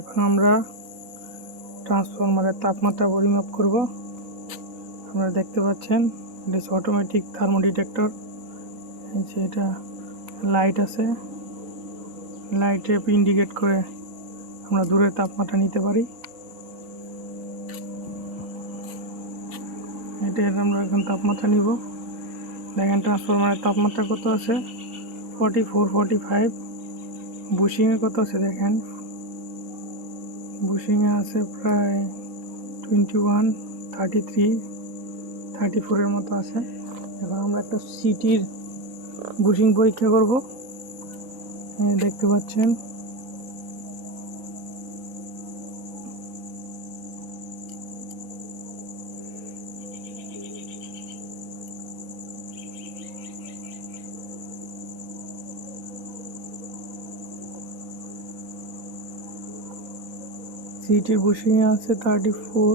এখন আমরা ট্রান্সফরমারের তাপমাত্রা পরিমাপ করব। আপনারা দেখতে পাচ্ছেন এটা অটোমেটিক থার্মো ডিটেক্টর এটা লাইট আছে। লাইটে ইন্ডিকেট করে আমরা দূরের তাপমাত্রা নিতে পারি। এটা আমরা এখন তাপমাত্রা নিব। দেখেন ট্রান্সফরমারের তাপমাত্রা কত আছে? ফর্টি ফোর ফর্টি ফাইভ বুশিংয়ে কত আছে? দেখেন বুশিংয়ে আছে প্রায় twenty one thirty three thirty ফোরের মতো আছে। এখন আমরা একটা সিটির বুশিং পরীক্ষা করব। দেখতে পাচ্ছেন সিটির বুশিংয়ে আছে থার্টি ফোর